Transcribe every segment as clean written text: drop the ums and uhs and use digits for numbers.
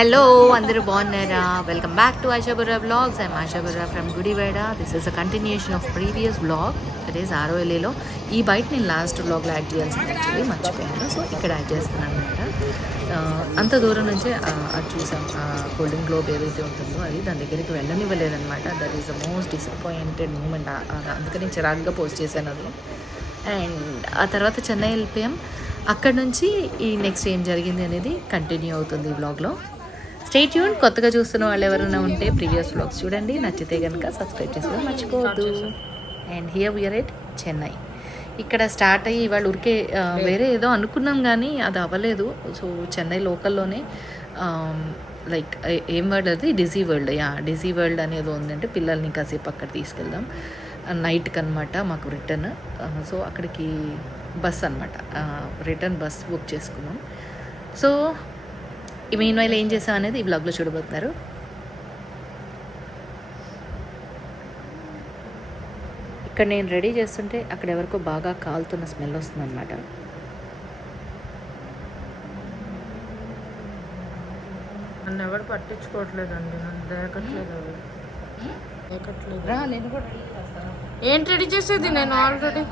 Hello అందరూ బాగున్నారా? Welcome back to Asha Burra vlogs. I'm Asha Burra from Gudivada. This is a continuation of previous vlog. That is ఆర్ఓఎల్ఏలో. ఈ bike నేను last వ్లాగ్లో యాడ్ చేయాల్సింది, యాక్చువల్లీ మర్చిపోయాను. సో ఇక్కడ యాడ్ చేస్తున్నాను అనమాట. అంత దూరం నుంచే అది చూసాం, గోల్డెన్ గ్లోబ్ ఏదైతే ఉంటుందో అది దాని దగ్గరికి వెళ్ళనివ్వలేదన్నమాట. That is the most disappointed moment. అందుకని చిరాగ్గా పోస్ట్ చేశాను అది. అండ్ ఆ తర్వాత చెన్నై వెళ్ళిపోయాం. అక్కడ నుంచి ఈ నెక్స్ట్ ఏం జరిగింది అనేది కంటిన్యూ అవుతుంది ఈ వ్లాగ్లో. Stay tune. కొత్తగా చూస్తున్న వాళ్ళు ఎవరైనా ఉంటే ప్రీవియస్ వ్లాగ్స్ చూడండి, నచ్చితే కనుక సబ్స్క్రైబ్ చేసుకోవడం మర్చిపోవద్దు. And here we are at Chennai. ఇక్కడ స్టార్ట్ అయ్యి ఇవాళ ఊరికే వేరే ఏదో అనుకున్నాం కానీ అది అవ్వలేదు. సో చెన్నై లోకల్లోనే లైక్ ఏం వర్డ్ అది, డిజీ వరల్డ్. డిజీ వరల్డ్ అనేది ఉందంటే పిల్లల్ని కాసేపు అక్కడ తీసుకెళ్దాం నైట్కి అనమాట మాకు రిటర్న్. సో అక్కడికి బస్ అనమాట, రిటర్న్ బస్ బుక్ చేసుకున్నాం. సో ఈ మెయిన్ వైల్ ఏం చేసాం అనేది ఈ వ్లాగ్లో చూడబోతున్నారు. ఇక్కడ నేను రెడీ చేస్తుంటే అక్కడ ఎవరికో బాగా కాలుతున్న స్మెల్ వస్తుంది అనమాట. నన్ను ఎవరు పట్టించుకోవట్లేదండి, నన్ను దేకట్లేదు. నేను కూడా రెడీ చేస్తాను. ఏంటి రెడీ చేసేది? నేను ఆల్రెడీ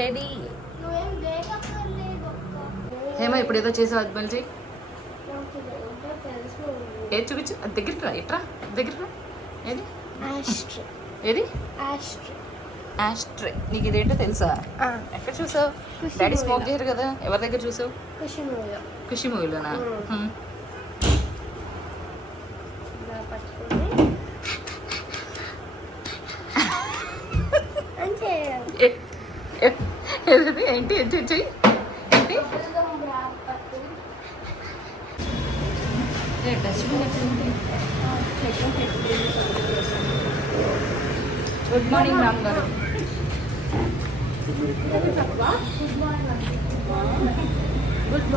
రెడీ. ఏమో ఇప్పుడు ఏదో చేసావు, అది మళ్ళీ ఏది చూపించు. అది దగ్గరికి రా, ఎట్రా దగ్గరికి రా. ఏది ఏది ఆస్ట్రే. నీకు ఇదేంటో తెలుసా? ఎక్కడ చూసావు? డాడీ స్మోక్ చేయరు కదా, ఎవరి దగ్గర చూసావు? ఖుషి మూవీలోనా? ఏంటి ఏంటి చెయ్యి. గుడ్ మార్నింగ్ రామ్ గారు. Good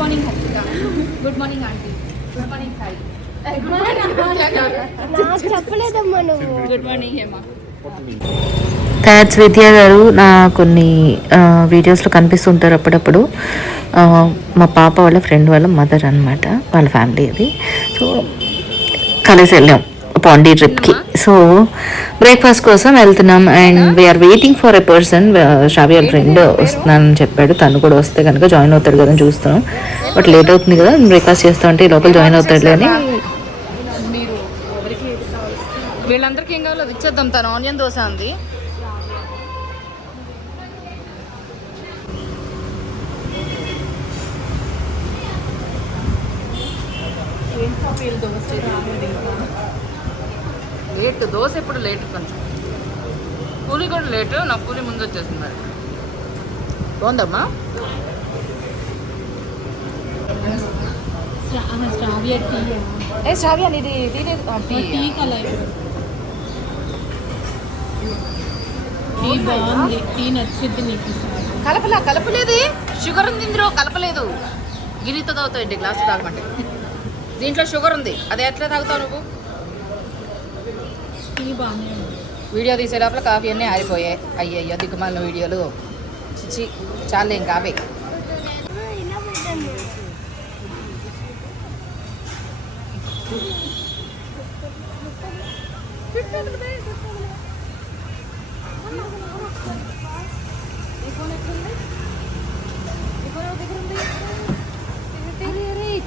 morning Harshika. Good morning aunty. Good morning Sai. Good morning Hema. Thanks విద్యా గారు. నా కొన్ని వీడియోస్లో కనిపిస్తుంటారు అప్పుడప్పుడు. మా పాప వాళ్ళ ఫ్రెండ్ వాళ్ళ మదర్ అనమాట, వాళ్ళ ఫ్యామిలీ అది. సో కలిసి వెళ్ళాం పాండీ ట్రిప్కి. సో బ్రేక్ఫాస్ట్ కోసం వెళ్తున్నాం. And we are waiting for a person. Shravya వాళ్ళ ఫ్రెండ్ వస్తున్నానని చెప్పాడు, తను కూడా వస్తే కనుక జాయిన్ అవుతాడు కదా అని చూస్తున్నాం. బట్ లేట్ అవుతుంది కదా, బ్రేక్ఫాస్ట్ చేస్తా ఉంటే లోపల జాయిన్ అవుతాడులే అని. వీళ్ళందరికీ ఏం కావాలో అది ఇచ్చేద్దాం. తను ఆనియన్ దోశ ఉంది. లేట్ దోశ ఎప్పుడు లేట్, కొంచెం పూరి కూడా లేటు. నా పూరి ముందు వచ్చేసింది. బాగుందమ్మా. శ్రావ్య నీది కలపలేదు. షుగర్ ఉంది ఇందులో, కలపలేదు. గిన్నెతో తాగుతావు ఏంటి? గ్లాస్ తాగమంటే దీంట్లో షుగర్ ఉంది, అదే ఎట్లా తాగుతావు నువ్వు? వీడియో తీసే లోపల కాఫీ అన్నీ ఆరిపోయాయి. అయ్యయ్యో దిక్కుమాలిన వీడియోలు. చిచ్చి చాలే ఇంకా అవే.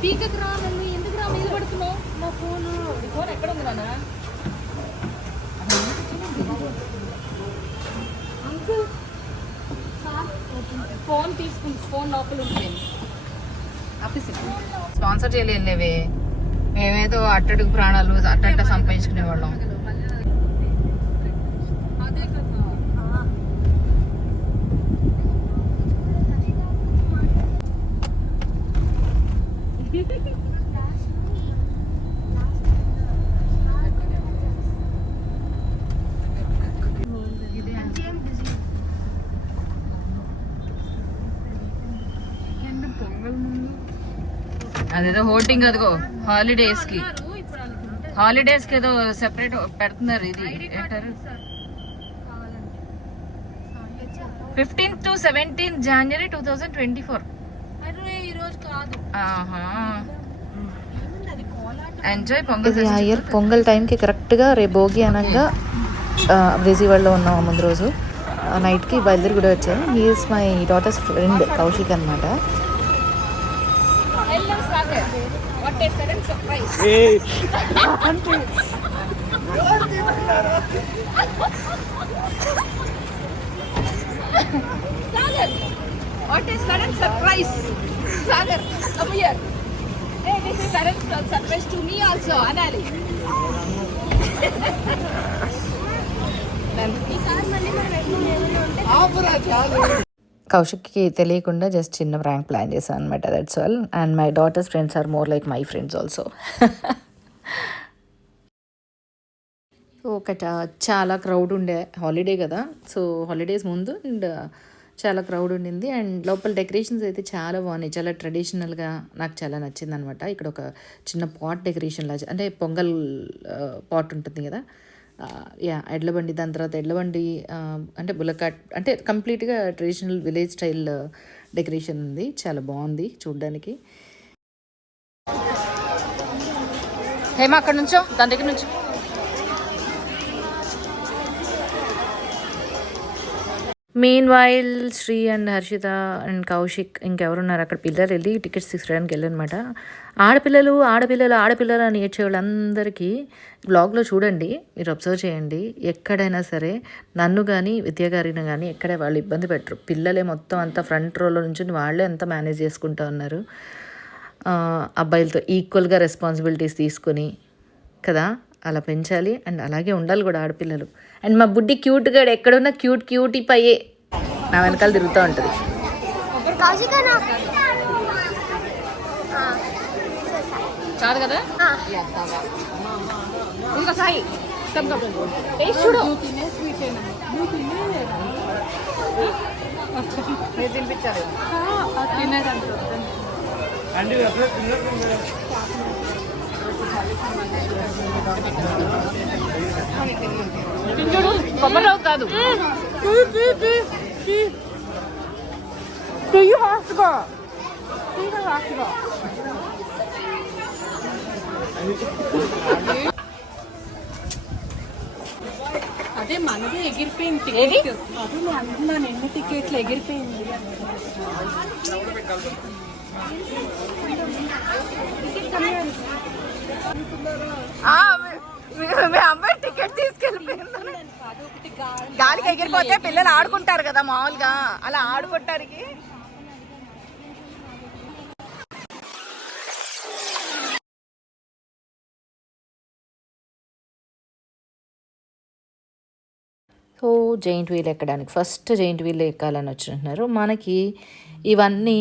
పీకకు రా, నన్ను ఎందుకు రా మీద పడుతున్నావు? నా ఫోన్ ఎక్కడ ఉంది నాన్న? ఫోన్ తీసుకుంది, ఫోన్ లోపల ఉంటుంది. స్పాన్సర్ చేయలేవే, మేమేదో అట్టడుగు ప్రాణాలు అట్ట సంపాదించుకునే వాళ్ళం. అదేదో హోర్డింగ్ అదిగో హాలిడేస్కి ఏదో సెపరేట్ పెడుతున్నారు. ఇది ఏంటారు? 15th to 17th January 2024. Enjoy ఇది పొంగల్ ఆ ఇయర్ పొంగల్ టైంకి కరెక్ట్గా రేపు భోగి అనగా విజయవాడలో ఉన్నాం ముందు రోజు నైట్కి బయలుదేరి కూడా వచ్చాను. He is my daughter's friend Kaushik అనమాట. What a sudden surprise! Sagar, come here. Hey, this is sudden surprise to me also, Anali. కౌశిక్కి తెలియకుండా జస్ట్ చిన్న ప్రాంక్ ప్లాన్ చేశాను అనమాట. That's all. And my daughter's friends are more like my friends also. So చాలా crowd ఉండే, holiday కదా, so holidays ముందు and చాలా crowd ఉండింది. అండ్ లోపల డెకరేషన్స్ అయితే చాలా బాగున్నాయి, చాలా ట్రెడిషనల్గా నాకు చాలా నచ్చింది అనమాట. ఇక్కడ ఒక చిన్న పాట్ డెకరేషన్ లాగా, అంటే పొంగల్ పాట్ ఉంటుంది కదా, ఎడ్ల బండి, దాని తర్వాత ఎడ్ల బండి అంటే బుల్లకాట్, అంటే కంప్లీట్గా ట్రెడిషనల్ విలేజ్ స్టైల్ డెకరేషన్ ఉంది. చాలా బాగుంది చూడ్డానికి. హేమ అక్కడ నుంచో, దాని దగ్గర నుంచో. Meanwhile Sri and Harshita and Kaushik ఇంకెవరున్నారు అక్కడ, పిల్లలు వెళ్ళి టికెట్స్ తీసుకురావడానికి వెళ్ళనమాట. ఆడపిల్లలు అని ఏడ్చే వాళ్ళందరికీ బ్లాగ్లో చూడండి, మీరు అబ్జర్వ్ చేయండి. ఎక్కడైనా సరే నన్ను కానీ విద్యా గారిని కానీ ఎక్కడే వాళ్ళు ఇబ్బంది పెట్టరు. పిల్లలే మొత్తం అంతా ఫ్రంట్ రోలో నుంచి వాళ్ళే అంతా మేనేజ్ చేసుకుంటూ ఉన్నారు, అబ్బాయిలతో ఈక్వల్గా రెస్పాన్సిబిలిటీస్ తీసుకొని కదా. అలా పెంచాలి అండ్ అలాగే ఉండాలి కూడా ఆడపిల్లలు. అండ్ మా బుడ్డి క్యూట్గా ఎక్కడున్నా క్యూటీ పయ్యే నా వెనకాల తిరుగుతూ ఉంటుంది. కాదు కదా, ఇంకా సాయి చూడు తినిపించారు. చూడు కొబ్బరిరావు కాదు, అదే మనది ఎగిరిపోయింది టికెట్. అదే నేను అంటున్నాను, ఎన్ని టికెట్లు ఎగిరిపోయింది. మీ అమ్మాయి టికెట్ తీసుకెళ్ళిపోయింది. గాలికి ఎగిరిపోతే పిల్లలు ఆడుకుంటారు కదా మామూలుగా, అలా ఆడుకుంటానికి. సో జెయింట్ వీల్ ఎక్కడానికి ఫస్ట్ జెయింట్ వీల్ ఎక్కాలని వచ్చింటున్నారు. మనకి ఇవన్నీ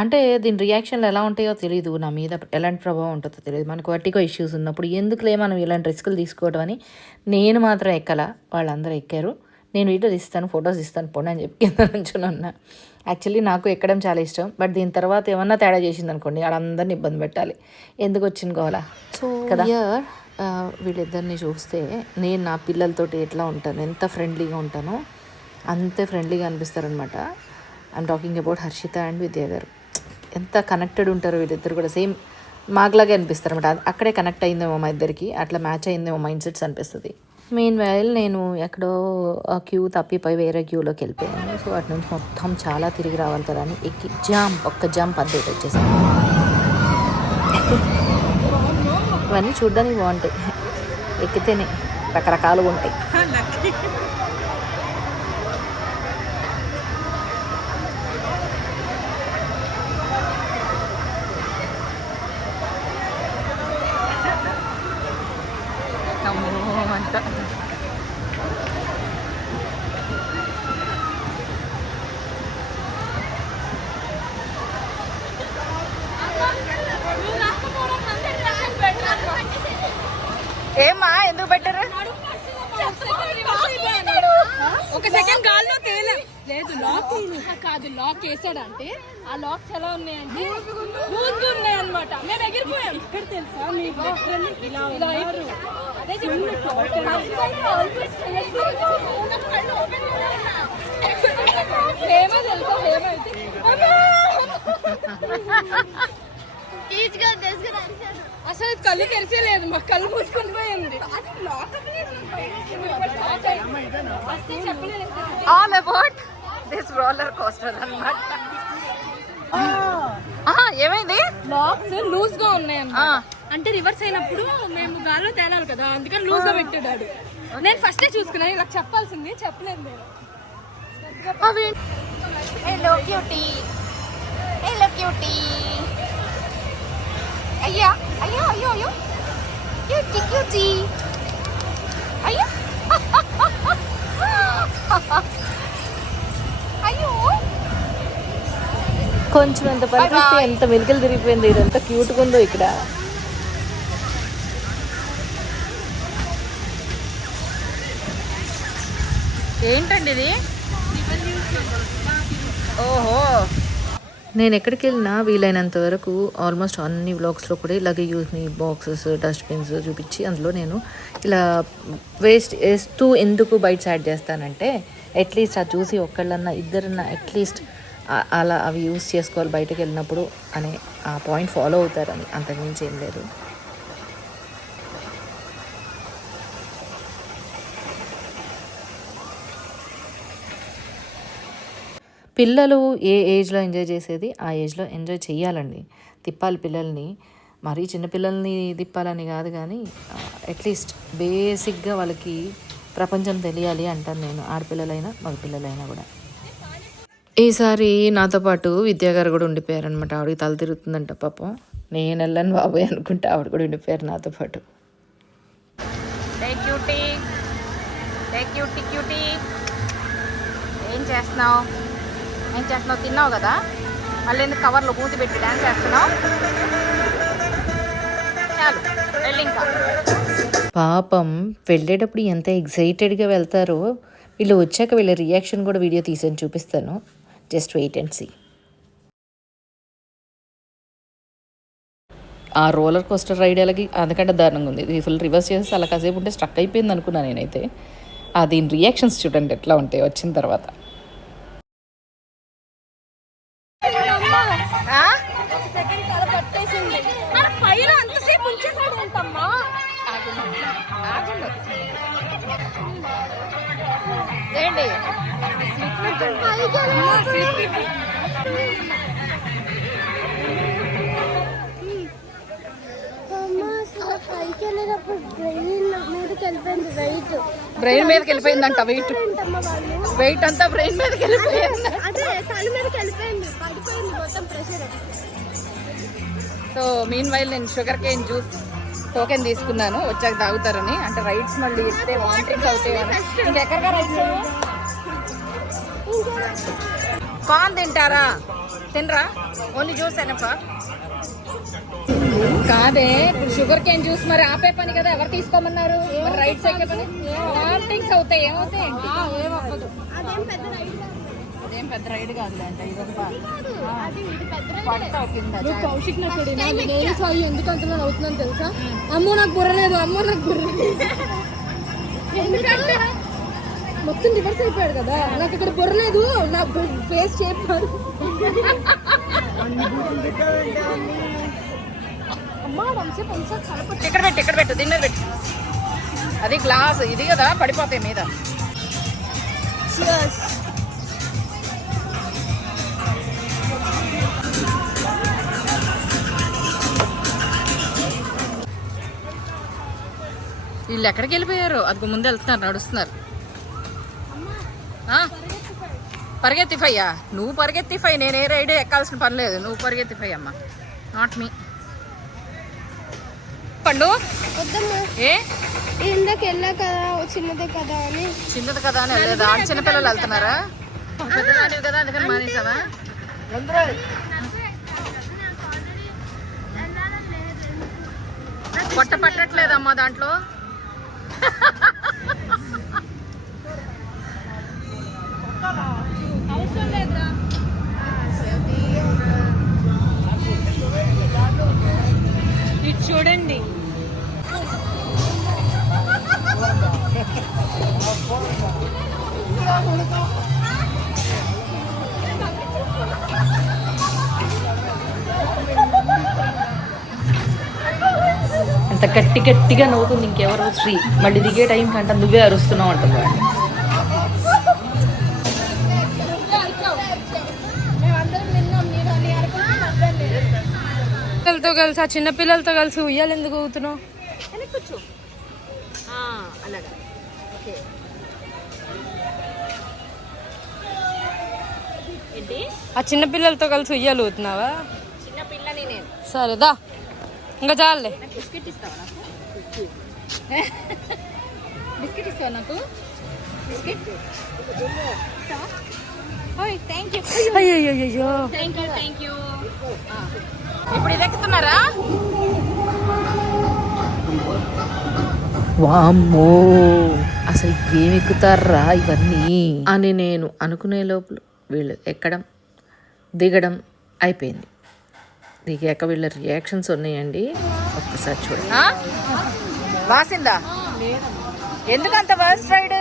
అంటే దీని రియాక్షన్లు ఎలా ఉంటాయో తెలియదు, నా మీద ఎలాంటి ప్రభావం ఉంటుందో తెలియదు. మనకు వర్టిగో ఇష్యూస్ ఉన్నప్పుడు ఎందుకులే మనం ఇలాంటి రిస్కులు తీసుకోవడం అని నేను మాత్రం ఎక్కలా, వాళ్ళందరూ ఎక్కారు. నేను వీడియో తీస్తాను, ఫొటోస్ ఇస్తాను పోండి అని చెప్పి కింద నుంచుని ఉన్నా. యాక్చువల్లీ నాకు ఎక్కడం చాలా ఇష్టం, బట్ దీని తర్వాత ఏమన్నా తేడా చేసింది అనుకోండి వాళ్ళందరినీ ఇబ్బంది పెట్టాలి, ఎందుకు వచ్చింది గోలా. సో కదా వీళ్ళిద్దరిని చూస్తే నేను నా పిల్లలతోటి ఎట్లా ఉంటాను, ఎంత ఫ్రెండ్లీగా ఉంటానో అంతే ఫ్రెండ్లీగా అనిపిస్తారనమాట. I'm talking about Harshita and Vidya garu. ఎంత కనెక్టెడ్ ఉంటారు వీళ్ళిద్దరు కూడా, సేమ్ మాకులాగే అనిపిస్తారు అనమాట. అక్కడే కనెక్ట్ అయిందేమో మా ఇద్దరికి, అట్లా మ్యాచ్ అయిందేమో మైండ్ సెట్స్ అనిపిస్తుంది. మెయిన్ వైల్ నేను ఎక్కడో క్యూ తప్పిపోయి వేరే క్యూలోకి వెళ్ళిపోయాను. సో అటు నుంచి మొత్తం చాలా తిరిగి రావాలి కదా అని ఎక్కి ఒక్క జంప్ అద్దెకి వచ్చేసాను. ఇవన్నీ చూడ్డానికి బాగుంటాయి, ఎక్కితేనే రకరకాలుగా ఉంటాయి. ఏమా ఎందుకు పెట్టారు? ఒక సెకండ్ గాల్లో తేలే లేదు, లాక్ కాదు, లాక్ వేసాడంటే ఆ లాక్స్ ఎలా ఉన్నాయంటే లూజ్గా ఉన్నాయి అనమాట. మేము ఎగిరిపోయాం. ఇక్కడ తెలుసా మీకు ఇలా ఉన్నారు. అదే ఏమో తెలుసా, ఏమైతే అసలు కళ్ళు తెరిసే లేదు, మా కళ్ళు మూసుకొని పోయింది. All about this roller coaster అన్నమాట. ఏమైంది? లాక్స్ లూజ్ గా ఉన్నాయన్న, అంటే రివర్స్ అయినప్పుడు మేము గాల్లో తేలాలి కదా, అందుకని లూజ్ గా పెట్టాడు. నేను ఫస్టే చూసుకున్నాను, ఇలా చెప్పాల్సింది చెప్పలేదు నేను. Hello cutie, hello cutie. అయ్యా అయ్యో అయ్యో అయ్యో క్యూటీ క్యూటీ అయ్యో అయ్యో. కొంచెం ఎంత పరిస్థితి ఎంత మెలికలు తిరిగిపోయింది. ఇదంతా క్యూట్గా ఉందో ఇక్కడ. ఏంటండి ఇది? ఓహో, నేను ఎక్కడికి వెళ్ళినా వీలైనంత వరకు ఆల్మోస్ట్ అన్ని వ్లాగ్స్లో కూడా ఇలాగే యూజ్ని బాక్సెస్, డస్ట్బిన్స్ చూపించి అందులో నేను ఇలా వేస్ట్ వేస్తూ ఎందుకు బైట్స్ యాడ్ చేస్తానంటే అట్లీస్ట్ అది చూసి ఒక్కళ్ళన్నా ఇద్దరన్నా అట్లీస్ట్ అలా అవి యూజ్ చేసుకోవాలి బయటకు వెళ్ళినప్పుడు అనే ఆ పాయింట్ ఫాలో అవుతారని, అంతకుమించి ఏం లేదు. పిల్లలు ఏ ఏజ్లో ఎంజాయ్ చేసేది ఆ ఏజ్లో ఎంజాయ్ చేయాలండి. తిప్పాలి పిల్లల్ని, మరీ చిన్నపిల్లల్ని తిప్పాలని కాదు, కానీ అట్లీస్ట్ బేసిక్గా వాళ్ళకి ప్రపంచం తెలియాలి అంటాను నేను, ఆడపిల్లలైనా మగపిల్లలైనా కూడా. ఈసారి నాతో పాటు విద్యా గారు కూడా ఉండిపోయారనమాట. ఆవిడకి తల తిరుగుతుందంట పాపం. నేను వెళ్ళను బాబాయ్ అనుకుంటే ఆవిడ కూడా ఉండిపోయారు నాతో పాటు. ఏం చేస్తున్నావు? ఏం చేస్తున్నావు? తిన్నావు కదా, మళ్ళీ ఎందుకు కవర్లో మూతి పెట్టి డ్యాన్స్ చేస్తున్నావు? చాలు వెళ్ళి ఇంకా. పాపం వెళ్ళేటప్పుడు ఎంత ఎగ్జైటెడ్గా వెళ్తారో, వీళ్ళు వచ్చాక వీళ్ళ రియాక్షన్ కూడా వీడియో తీసి చూపిస్తాను. Just wait and see. ఆ రోలర్ కోస్టర్ రైడ్ అలాగే అందుకంటే దారుణంగా ఉంది. ఇది ఫుల్ రివర్స్ చేసి అలా కాసేపు ఉంటే స్ట్రక్ అయిపోయింది అనుకున్నాను నేనైతే. దీని రియాక్షన్స్ చూడండి ఎట్లా ఉంటాయి వచ్చిన తర్వాత. పైన అంతసేపు ఉంచేసాడు ఏంటమ్మా? ఏంటి బ్రెయిన్ మీదకి వెళ్ళిపోయిందంట. వెయిట్ అంతా బ్రెయిన్ మీదకి వెళ్ళిపోయింది. సో మీన్ వైల్ నేను షుగర్ కేన్ జ్యూస్ టోకెన్ తీసుకున్నాను, వచ్చాక తాగుతారని. అంటే రైడ్స్ మళ్ళీ ఇస్తే వామిటింగ్స్ అవుతాయని. ఇంకెక్కడిగా రైడ్స్ కాన్ తింటారా? తినరా? ఓన్లీ జ్యూస్ అయినప్పా కాదే. ఇప్పుడు షుగర్ కేన్ జ్యూస్ మరి ఆపే పని కదా, ఎవరు తీసుకోమన్నారు? మరి రైడ్స్ ఎక్కే పని వామిటింగ్స్ అవుతాయి. ఏమవుతాయి ఏంటి? అదేం పెద్ద రైడ్ కాదు అంటే ఇదంతా కౌశిక్ నాకు ఎందుకు అంతలో అవుతుందని తెలుసా? అమ్మో నాకు బుర్రలేదు, అమ్మో నాకు బుర్రలేదు. ఎందుకంటే మొత్తం రివర్స్ అయిపోయాడు కదా, నాకు ఇక్కడ బుర్రలేదు, నాకు ఫేస్ చెప్పారు. ఇక్కడ పెట్టు డిన్నర్ పెట్టు. అది గ్లాస్ ఇది కదా, పడిపోతాయి మీద. వీళ్ళు ఎక్కడికి వెళ్ళిపోయారు? అది ముందు వెళ్తున్నారు, నడుస్తున్నారు. పరిగెత్తిఫయ్యా, నువ్వు పరిగెత్తిఫై. నేను ఏ రైడే ఎక్కాల్సిన పని లేదు, నువ్వు పరిగెత్తిఫై అమ్మా, నాట్ మీ. పండు ఏ ఇందాక వెళ్ళా కదా, చిన్నదే కదా అని. చిన్నది కదా అని వెళ్ళేదా? చిన్నపిల్లలు వెళ్తున్నారా? పెద్దదానివి కదా అందుకని మానేసావా? పొట్ట పట్టట్లేదమ్మా దాంట్లో. ఇది చూడండి, అంత గట్టిగా నవ్వుతుంది. ఇంకెవరో శ్రీ మళ్ళీ దిగే టైంకి అంట నువ్వే అరుస్తున్నావు అంటుంది వాడిని. పిల్లలతో కలిసి ఆ చిన్న పిల్లలతో కలిసి ఉయ్యాలి ఎందుకు ఊగుతున్నావు? ఆ చిన్న పిల్లలతో కలిసి ఉయ్యాలు ఊతున్నావా? చిన్న పిల్లని నేను. సరేదా ఇంకా చాలే. బిస్కెట్ ఇస్తావా నాకు? బిస్కెట్ ఇస్తావా నాకు? Biscuit thank you. అయ్యో థ్యాంక్ యూ. ఇప్పుడు ఇది ఎక్కుతున్నారా? వామ్మో అసలు ఏమి ఎక్కుతారా ఇవన్నీ అని నేను అనుకునే లోపల వీళ్ళు ఎక్కడం దిగడం అయిపోయింది. దిగాక వీళ్ళ రియాక్షన్స్ ఉన్నాయండి, ఒక్కసారి చూడండి. వాసిందా? ఎందుకంత వర్స్ట్ రైడ్?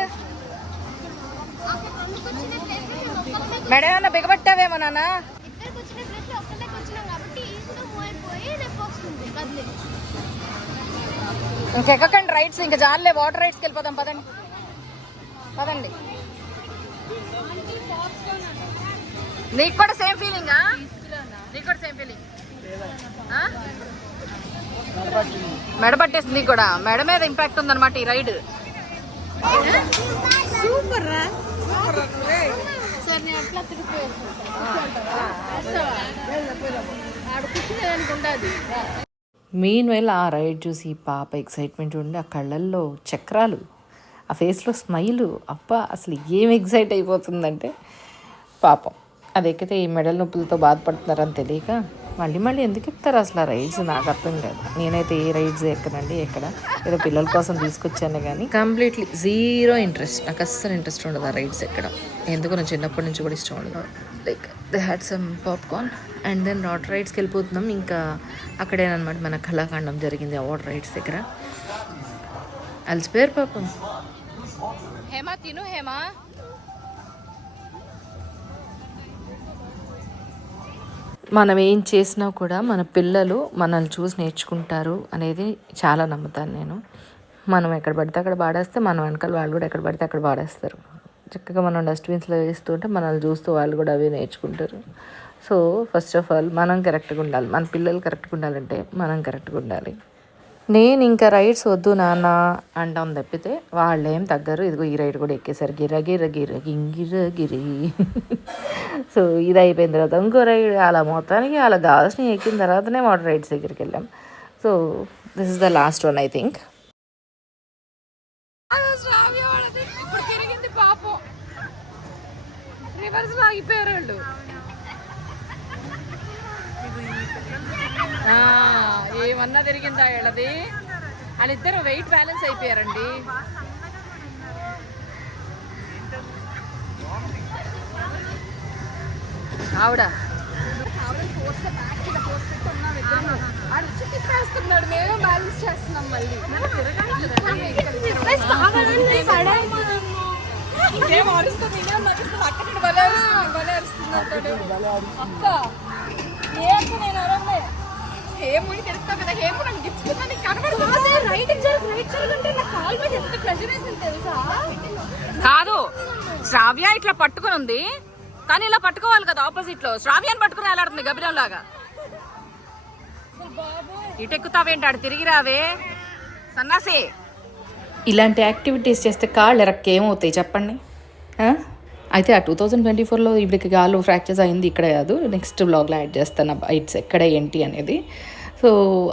మేడం ఏమన్నా బిగబట్టావేమో నాన్న? ఇంకెక్కకండి రైడ్స్, ఇంకా జాన్లే వాటర్ రైడ్స్కి వెళ్ళిపోదాం. పదండి పదండి. నీకు కూడా సేమ్ ఫీలింగా? నీకు కూడా సేమ్ ఫీలింగ్? మెడ పట్టేసింది నీకు కూడా. మెడ మీద ఇంపాక్ట్ ఉందన్నమాట ఈ రైడ్. సూపర్ రా. మీన్ వైల్ ఆ రైడ్ చూసి పాప ఎక్సైట్మెంట్ ఉండి ఆ కళ్ళల్లో చక్రాలు, ఆ ఫేస్లో స్మైలు, అబ్బా అసలు ఏం ఎక్సైట్ అయిపోతుందంటే పాపం అది ఎక్కితే ఈ మెడల నొప్పులతో బాధపడుతున్నారని తెలియక మళ్ళీ ఎందుకు ఎక్కుతారు అసలు ఆ రైడ్స్ నాకు అర్థం కాదు. నేనైతే ఏ రైడ్స్ ఎక్కనండి, ఎక్కడ ఏదో పిల్లల కోసం తీసుకొచ్చాను కానీ కంప్లీట్లీ జీరో ఇంట్రెస్ట్. నాకు అస్సలు ఇంట్రెస్ట్ ఉండదు ఆ రైడ్స్ ఎక్కడం. ఎందుకు నేను చిన్నప్పటి నుంచి కూడా ఇష్టం ఉండదు. Like they had some popcorn and then water రైడ్స్కి వెళ్ళిపోతున్నాం. ఇంకా అక్కడేనమాట మన కళాఖండం జరిగింది ఆ వాటర్ రైడ్స్ దగ్గర. అలసిపోయారు పాపం. హేమా తిను. హేమా మనం ఏం చేసినా కూడా మన పిల్లలు మనల్ని చూసి నేర్చుకుంటారు అనేది చాలా నమ్ముతాను నేను. మనం ఎక్కడ పడితే అక్కడ పాడేస్తే మన వెనకాల వాళ్ళు కూడా ఎక్కడ పడితే అక్కడ పాడేస్తారు. చక్కగా మనం డస్ట్బిన్స్లో వేస్తూ ఉంటే మనల్ని చూస్తూ వాళ్ళు కూడా అవే నేర్చుకుంటారు. సో ఫస్ట్ ఆఫ్ ఆల్ మనం కరెక్ట్గా ఉండాలి. మన పిల్లలు కరెక్ట్గా ఉండాలంటే మనం కరెక్ట్గా ఉండాలి. నేను ఇంకా రైడ్స్ వద్దు నాన్న అంటాం తప్పితే వాళ్ళు ఏం తగ్గరు. ఇదిగో ఈ రైడ్ కూడా ఎక్కేసారు, గిరగిరి. సో ఇది అయిపోయిన తర్వాత ఇంకో రైడ్, అలా మొత్తానికి అలా కావాల్సిన ఎక్కిన తర్వాతనే వాటర్ రైడ్స్ దగ్గరికి వెళ్ళాం. So this is the last one I think. ఇప్పుడు తిరిగింది పాపం, రివర్స్ లో ఆగిపోయారు వాళ్ళు. ఏమన్నా తిరిగిందా వీళ్ళది? వాళ్ళిద్దరు వెయిట్ బ్యాలెన్స్ అయిపోయారండి. ఆవిడ తిప్పేస్తున్నాడు, మేమే బ్యాలెన్స్ చేస్తున్నాం. మళ్ళీ ఇంకేం అరుస్తుంది, అక్కడ బలే అరుస్తుంది అక్క. ఏ అక్క నేను అరవలే. హేముని తెలుస్తావు కదా, హేము నాకు గిచ్చుకున్నా నీకు కనబడుతుంది. రైట్ జరుగుతుంటే నా కాల్ మీద ఎంత ప్రెజర్ వేసింది తెలుసా? కాదు, శ్రావ్య ఇట్లా పట్టుకుని ఉంది కానీ ఇలా పట్టుకోవాలి కదా ఆపోజిట్ లో. శ్రావ్యాన్ని పట్టుకుని వెళ్ళాడుతుంది గబిరం లాగా. ఇటెక్కుతావేంటాడు, తిరిగి రావే సన్నాసి. ఇలాంటి యాక్టివిటీస్ చేస్తే కాళ్ళు ఏమవుతాయి చెప్పండి. అయితే ఆ 2024లో ఇప్పటికి కాళ్ళు ఫ్రాక్చర్స్ అయింది ఇక్కడ కాదు, నెక్స్ట్ బ్లాగ్లో యాడ్ చేస్తాను బైట్స్ ఎక్కడ ఏంటి అనేది. సో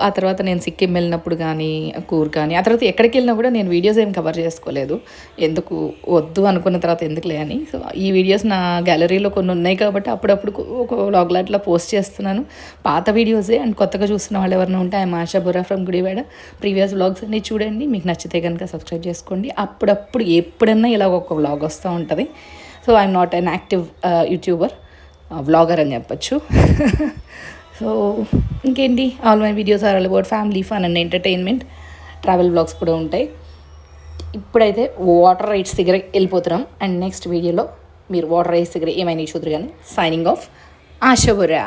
ఆ తర్వాత నేను సిక్కిం వెళ్ళినప్పుడు కానీ కూర్ కానీ ఆ తర్వాత ఎక్కడికి వెళ్ళినా కూడా నేను వీడియోస్ ఏం కవర్ చేసుకోలేదు. ఎందుకు వద్దు అనుకున్న తర్వాత ఎందుకులే అని. సో ఈ వీడియోస్ నా గ్యాలరీలో కొన్ని ఉన్నాయి కాబట్టి అప్పుడప్పుడు ఒక వ్లాగ్లో అట్లా పోస్ట్ చేస్తున్నాను. పాత వీడియోసే. అండ్ కొత్తగా చూస్తున్న వాళ్ళు ఎవరైనా ఉంటే I'm Asha Burra from Gudivada. Previous vlogs అన్నీ చూడండి, మీకు నచ్చితే కనుక సబ్స్క్రైబ్ చేసుకోండి. అప్పుడప్పుడు ఎప్పుడన్నా ఇలా ఒక వ్లాగ్ వస్తూ ఉంటుంది. So I'm not an active youtuber, vlogger అని చెప్పచ్చు. సో ఇంకేంటి, all my videos are all about family, fun and entertainment. Travel vlogs కూడా ఉంటాయి. ఇప్పుడైతే వాటర్ రైడ్స్ దగ్గర వెళ్ళిపోతున్నాం. అండ్ నెక్స్ట్ వీడియోలో మీరు వాటర్ రైడ్స్ దగ్గర ఏమైనా చూద్దరు కానీ. Signing off, Asha Borra.